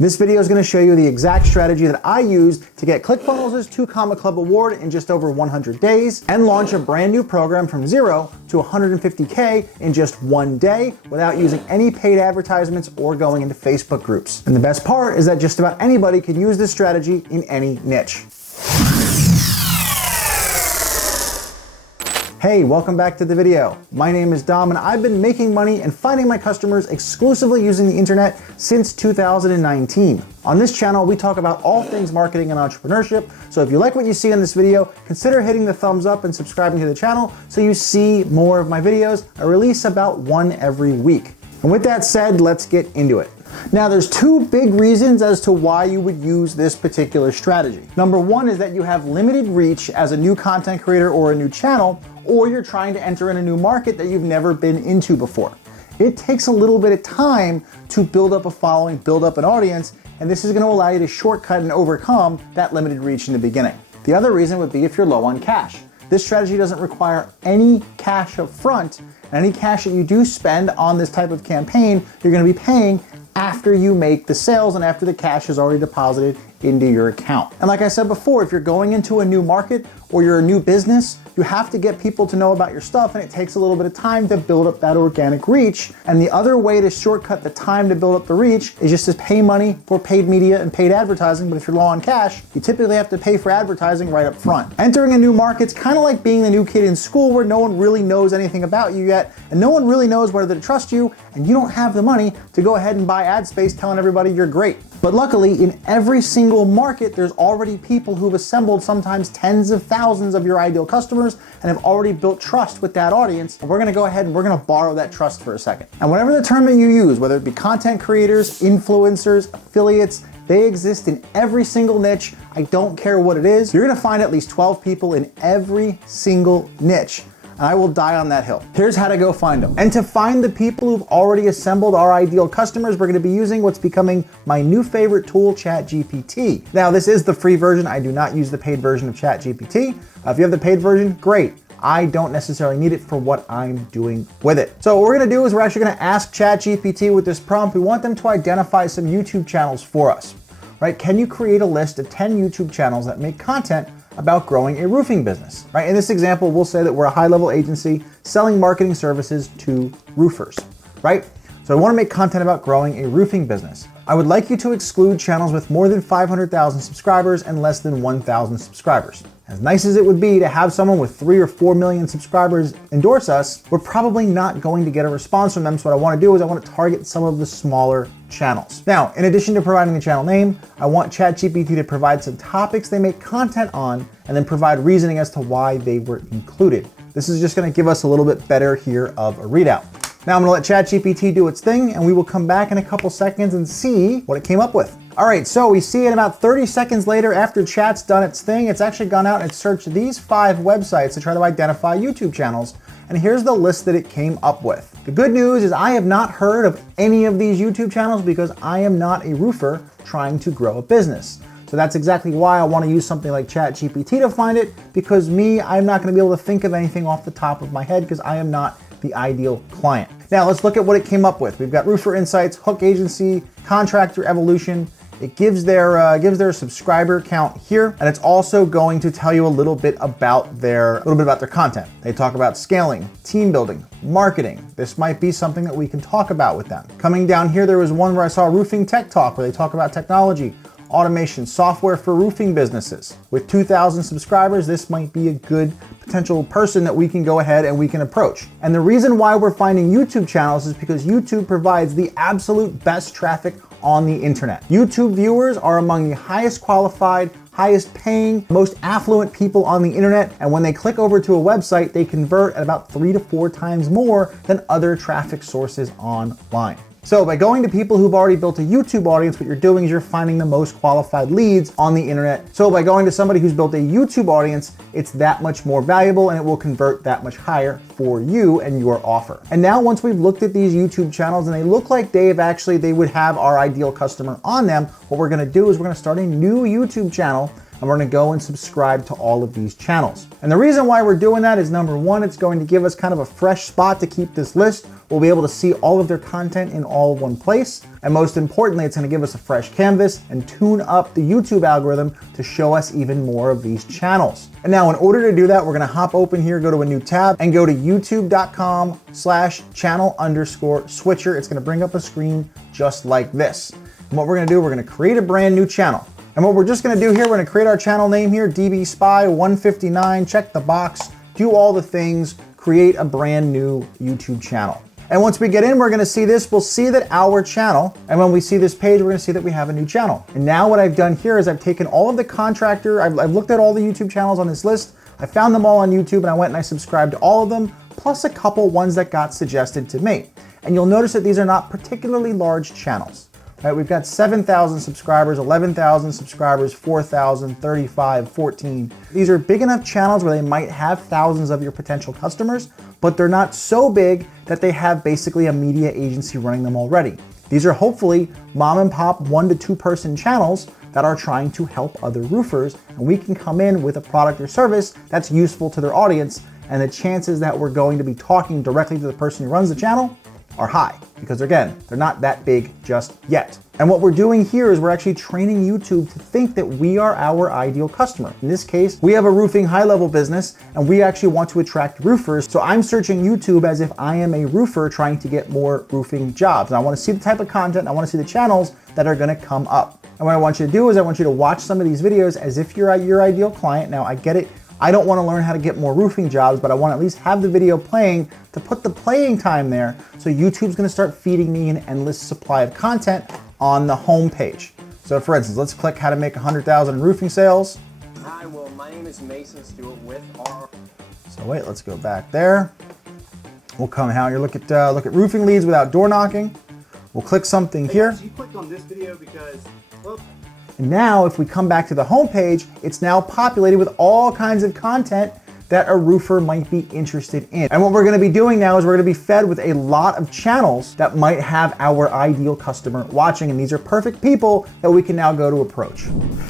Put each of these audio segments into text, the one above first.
This video is going to show you the exact strategy that I used to get ClickFunnels' 2 Comma Club award in just over 100 days and launch a brand new program from 0 to 150K in just 1 day without using any paid advertisements or going into Facebook groups. And the best part is that just about anybody can use this strategy in any niche. Hey, welcome back to the video. My name is Dom and I've been making money and finding my customers exclusively using the internet since 2019. On this channel, we talk about all things marketing and entrepreneurship. So if you like what you see in this video, consider hitting the thumbs up and subscribing to the channel so you see more of my videos. I release about 1 every week. And with that said, let's get into it. Now there's 2 big reasons as to why you would use this particular strategy. Number 1 is that you have limited reach as a new content creator or a new channel, or you're trying to enter in a new market that you've never been into before. It takes a little bit of time to build up a following, build up an audience, and this is going to allow you to shortcut and overcome that limited reach in the beginning. The other reason would be if you're low on cash. This strategy doesn't require any cash up front, and any cash that you do spend on this type of campaign, you're going to be paying after you make the sales and after the cash is already deposited into your account. And like I said before, if you're going into a new market or you're a new business, you have to get people to know about your stuff, and it takes a little bit of time to build up that organic reach. And the other way to shortcut the time to build up the reach is just to pay money for paid media and paid advertising. But if you're low on cash, you typically have to pay for advertising right up front. Entering a new market's kind of like being the new kid in school where no one really knows anything about you yet, and no one really knows whether to trust you, and you don't have the money to go ahead and buy ad space telling everybody you're great. But luckily, in every single market, there's already people who've assembled sometimes tens of thousands of your ideal customers and have already built trust with that audience. And we're gonna go ahead and we're gonna borrow that trust for a second. And whatever the term that you use, whether it be content creators, influencers, affiliates, they exist in every single niche. I don't care what it is. You're gonna find at least 12 people in every single niche. And I will die on that hill. Here's how to go find them. And to find the people who've already assembled our ideal customers, we're gonna be using what's becoming my new favorite tool, ChatGPT. Now, this is the free version. I do not use the paid version of ChatGPT. If you have the paid version, great. I don't necessarily need it for what I'm doing with it. So what we're gonna do is we're actually gonna ask ChatGPT with this prompt. We want them to identify some YouTube channels for us, right? Can you create a list of 10 YouTube channels that make content about growing a roofing business, right? In this example, we'll say that we're a high-level agency selling marketing services to roofers, right? So I want to make content about growing a roofing business. I would like you to exclude channels with more than 500,000 subscribers and less than 1,000 subscribers. As nice as it would be to have someone with 3 or 4 million subscribers endorse us, we're probably not going to get a response from them. So what I want to do is I want to target some of the smaller channels. Now, in addition to providing the channel name, I want ChatGPT to provide some topics they make content on and then provide reasoning as to why they were included. This is just going to give us a little bit better here of a readout. Now I'm going to let ChatGPT do its thing, and we will come back in a couple seconds and see what it came up with. All right, so we see it about 30 seconds later after Chat's done its thing, it's actually gone out and searched these 5 websites to try to identify YouTube channels. And here's the list that it came up with. The good news is I have not heard of any of these YouTube channels because I am not a roofer trying to grow a business. So that's exactly why I want to use something like ChatGPT to find it, because I'm not going to be able to think of anything off the top of my head because I am not the ideal client. Now let's look at what it came up with. We've got Roofer Insights, Hook Agency, Contractor Evolution. It gives their subscriber count here, and it's also going to tell you a little bit about their content. They talk about scaling, team building, marketing. This might be something that we can talk about with them. Coming down here, there was one where I saw Roofing Tech Talk, where they talk about technology, automation, software for roofing businesses. With 2,000 subscribers, this might be a good potential person that we can go ahead and we can approach. And the reason why we're finding YouTube channels is because YouTube provides the absolute best traffic on the internet. YouTube viewers are among the highest qualified, highest paying, most affluent people on the internet. And when they click over to a website, they convert at about 3 to 4 times more than other traffic sources online. So by going to people who've already built a YouTube audience, what you're doing is you're finding the most qualified leads on the internet. So by going to somebody who's built a YouTube audience, it's that much more valuable and it will convert that much higher for you and your offer. And now once we've looked at these YouTube channels and they look like they would have our ideal customer on them, what we're gonna do is we're gonna start a new YouTube channel and we're gonna go and subscribe to all of these channels. And the reason why we're doing that is number one, it's going to give us kind of a fresh spot to keep this list. We'll be able to see all of their content in all one place. And most importantly, it's gonna give us a fresh canvas and tune up the YouTube algorithm to show us even more of these channels. And now in order to do that, we're gonna hop open here, go to a new tab and go to youtube.com/channel_switcher. It's gonna bring up a screen just like this. And what we're gonna do, we're gonna create a brand new channel. And what we're just gonna do here, we're gonna create our channel name here, DB Spy 159, check the box, do all the things, create a brand new YouTube channel. And once we get in, we're gonna see this, we'll see that our channel, and when we see this page, we're gonna see that we have a new channel. And now what I've done here is I've taken all of the contractor, I've looked at all the YouTube channels on this list, I found them all on YouTube and I went and I subscribed to all of them, plus a couple ones that got suggested to me. And you'll notice that these are not particularly large channels. Right, we've got 7,000 subscribers, 11,000 subscribers, 4,000, 35, 14. These are big enough channels where they might have thousands of your potential customers, but they're not so big that they have basically a media agency running them already. These are hopefully mom and pop 1 to 2 person channels that are trying to help other roofers, and we can come in with a product or service that's useful to their audience, and the chances that we're going to be talking directly to the person who runs the channel are high, because again, they're not that big just yet. And what we're doing here is we're actually training YouTube to think that we are our ideal customer. In this case, we have a roofing high-level business and we actually want to attract roofers. So I'm searching YouTube as if I am a roofer trying to get more roofing jobs. And I want to see the type of content, I want to see the channels that are going to come up. And what I want you to do is I want you to watch some of these videos as if you're your ideal client. Now I get it. I don't want to learn how to get more roofing jobs, but I want to at least have the video playing to put the playing time there. So YouTube's going to start feeding me an endless supply of content on the home page. So for instance, let's click how to make 100,000 in roofing sales. Hi, well, my name is Mason Stewart with our... So wait, let's go back there. We'll come out here, look at roofing leads without door knocking. We'll click something here. You clicked on this video because... Whoop. And now if we come back to the home page, it's now populated with all kinds of content that a roofer might be interested in. And what we're gonna be doing now is we're gonna be fed with a lot of channels that might have our ideal customer watching, and these are perfect people that we can now go to approach.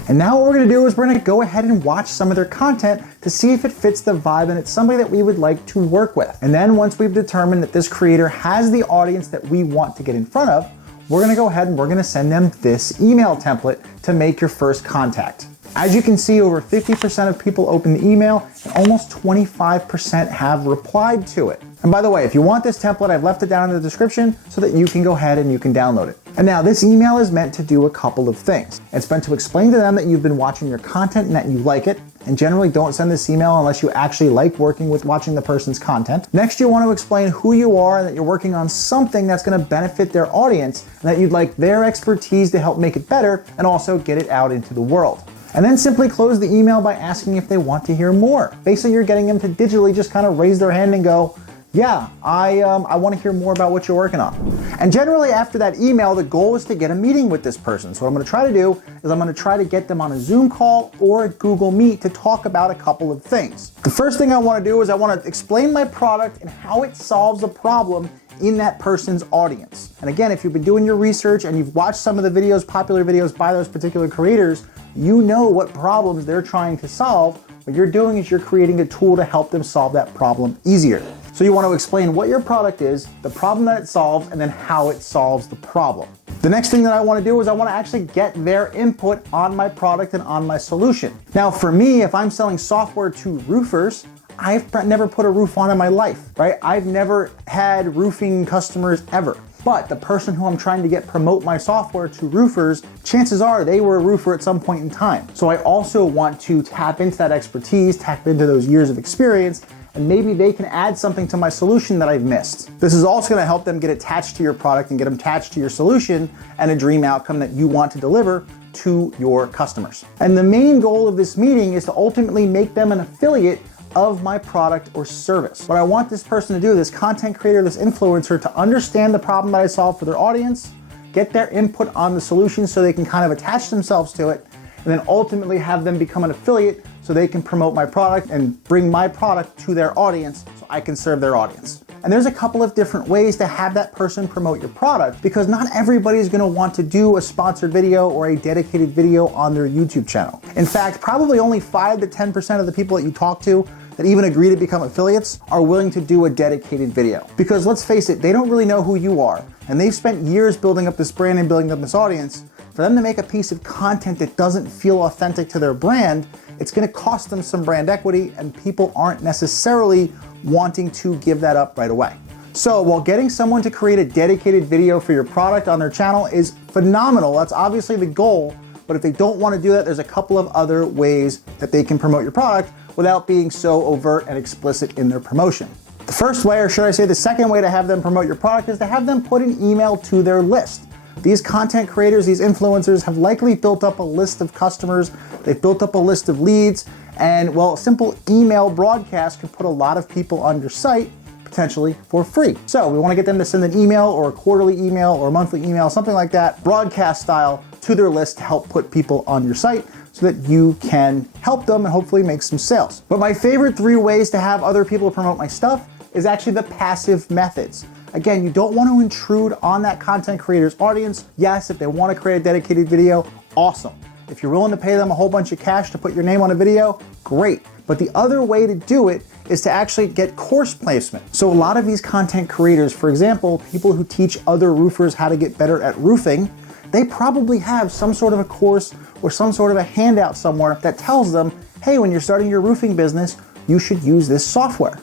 And now what we're gonna do is we're gonna go ahead and watch some of their content to see if it fits the vibe and it's somebody that we would like to work with. And then once we've determined that this creator has the audience that we want to get in front of, we're gonna go ahead and we're gonna send them this email template to make your first contact. As you can see, over 50% of people open the email and almost 25% have replied to it. And by the way, if you want this template, I've left it down in the description so that you can go ahead and you can download it. And now this email is meant to do a couple of things. It's meant to explain to them that you've been watching your content and that you like it. And generally don't send this email unless you actually like working with watching the person's content. Next, you want to explain who you are and that you're working on something that's going to benefit their audience and that you'd like their expertise to help make it better and also get it out into the world. And then simply close the email by asking if they want to hear more. Basically, you're getting them to digitally just kind of raise their hand and go, yeah, I want to hear more about what you're working on. And generally after that email, the goal is to get a meeting with this person. So what I'm going to try to do is I'm going to try to get them on a Zoom call or a Google Meet to talk about a couple of things. The first thing I want to do is I want to explain my product and how it solves a problem in that person's audience. And again, if you've been doing your research and you've watched some of the videos, popular videos by those particular creators, you know what problems they're trying to solve. What you're doing is you're creating a tool to help them solve that problem easier. So you want to explain what your product is, the problem that it solves, and then how it solves the problem. The next thing that I want to do is I want to actually get their input on my product and on my solution. Now for me, if I'm selling software to roofers, I've never put a roof on in my life, right? I've never had roofing customers ever. But the person who I'm trying to promote my software to roofers, chances are they were a roofer at some point in time. So I also want to tap into that expertise, tap into those years of experience, and maybe they can add something to my solution that I've missed. This is also gonna help them get attached to your product and get them attached to your solution and a dream outcome that you want to deliver to your customers. And the main goal of this meeting is to ultimately make them an affiliate of my product or service. What I want this person to do, this content creator, this influencer, to understand the problem that I solve for their audience, get their input on the solution so they can kind of attach themselves to it, and then ultimately have them become an affiliate so they can promote my product and bring my product to their audience so I can serve their audience. And there's a couple of different ways to have that person promote your product, because not everybody is going to want to do a sponsored video or a dedicated video on their YouTube channel. In fact, probably only 5 to 10% of the people that you talk to that even agree to become affiliates are willing to do a dedicated video. Because let's face it, they don't really know who you are, and they've spent years building up this brand and building up this audience. For them to make a piece of content that doesn't feel authentic to their brand, it's going to cost them some brand equity, and people aren't necessarily wanting to give that up right away. So while getting someone to create a dedicated video for your product on their channel is phenomenal, that's obviously the goal, but if they don't want to do that, there's a couple of other ways that they can promote your product without being so overt and explicit in their promotion. The first way, or should I say the second way to have them promote your product, is to have them put an email to their list. These content creators, these influencers have likely built up a list of customers, they've built up a list of leads, and well, a simple email broadcast can put a lot of people on your site potentially for free. So we want to get them to send an email or a quarterly email or a monthly email, something like that, broadcast style, to their list to help put people on your site so that you can help them and hopefully make some sales. But my favorite 3 ways to have other people promote my stuff is actually the passive methods. Again, you don't want to intrude on that content creator's audience. Yes, if they want to create a dedicated video, awesome. If you're willing to pay them a whole bunch of cash to put your name on a video, great. But the other way to do it is to actually get course placement. So a lot of these content creators, for example, people who teach other roofers how to get better at roofing, they probably have some sort of a course or some sort of a handout somewhere that tells them, hey, when you're starting your roofing business, you should use this software.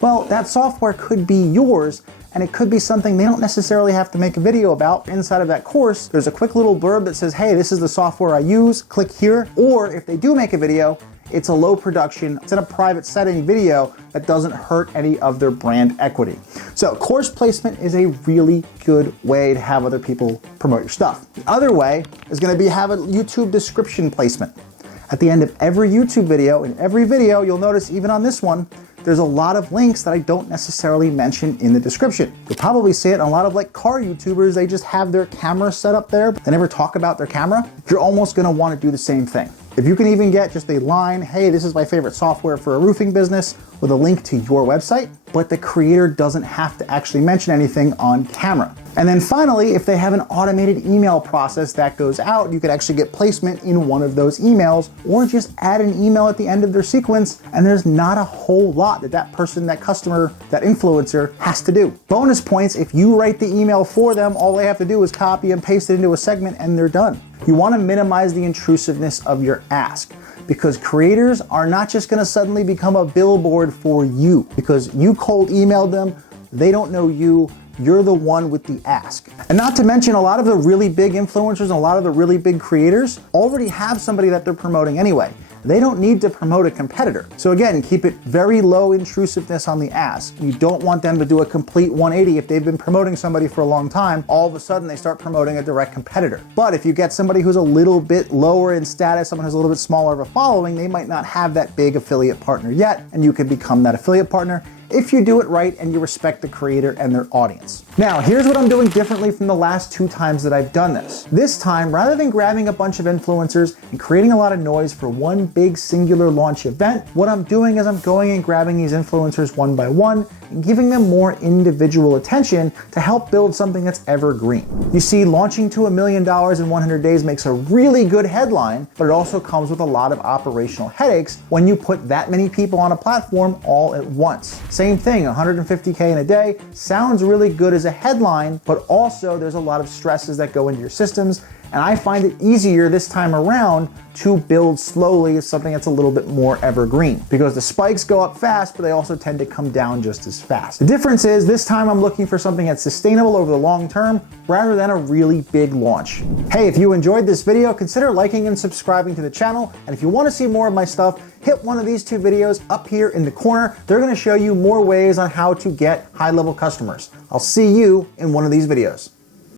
Well, that software could be yours, and it could be something they don't necessarily have to make a video about. Inside of that course, there's a quick little blurb that says, hey, this is the software I use, click here. Or if they do make a video, it's a low production, it's in a private setting video that doesn't hurt any of their brand equity. So course placement is a really good way to have other people promote your stuff. The other way is gonna be have a YouTube description placement. At the end of every YouTube video, in every video, you'll notice even on this one, there's a lot of links that I don't necessarily mention in the description. You'll probably see it on a lot of like car YouTubers, they just have their camera set up there, but they never talk about their camera. You're almost gonna wanna do the same thing. If you can even get just a line, hey, this is my favorite software for a roofing business, with a link to your website, but the creator doesn't have to actually mention anything on camera. And then finally, if they have an automated email process that goes out, you could actually get placement in one of those emails, or just add an email at the end of their sequence, and there's not a whole lot that that person, that customer, that influencer has to do. Bonus points, if you write the email for them, all they have to do is copy and paste it into a segment and they're done. You want to minimize the intrusiveness of your ask, because creators are not just going to suddenly become a billboard for you because you cold emailed them, they don't know you, you're the one with the ask. And not to mention, a lot of the really big influencers and a lot of the really big creators already have somebody that they're promoting anyway. They don't need to promote a competitor. So again, keep it very low intrusiveness on the ask. You don't want them to do a complete 180. If they've been promoting somebody for a long time, all of a sudden they start promoting a direct competitor. But if you get somebody who's a little bit lower in status, someone who's a little bit smaller of a following, they might not have that big affiliate partner yet, and you can become that affiliate partner if you do it right and you respect the creator and their audience. Now, here's what I'm doing differently from the last 2 times that I've done this. This time, rather than grabbing a bunch of influencers and creating a lot of noise for one big singular launch event, what I'm doing is I'm going and grabbing these influencers one by one and giving them more individual attention to help build something that's evergreen. You see, launching to $1 million in 100 days makes a really good headline, but it also comes with a lot of operational headaches when you put that many people on a platform all at once. Same thing, 150K in a day sounds really good as a headline, but also there's a lot of stresses that go into your systems, and I find it easier this time around to build slowly as something that's a little bit more evergreen, because the spikes go up fast, but they also tend to come down just as fast. The difference is this time I'm looking for something that's sustainable over the long term rather than a really big launch. Hey, if you enjoyed this video, consider liking and subscribing to the channel, and if you want to see more of my stuff, hit one of these 2 videos up here in the corner. They're going to show you more ways on how to get high-level customers. I'll see you in one of these videos.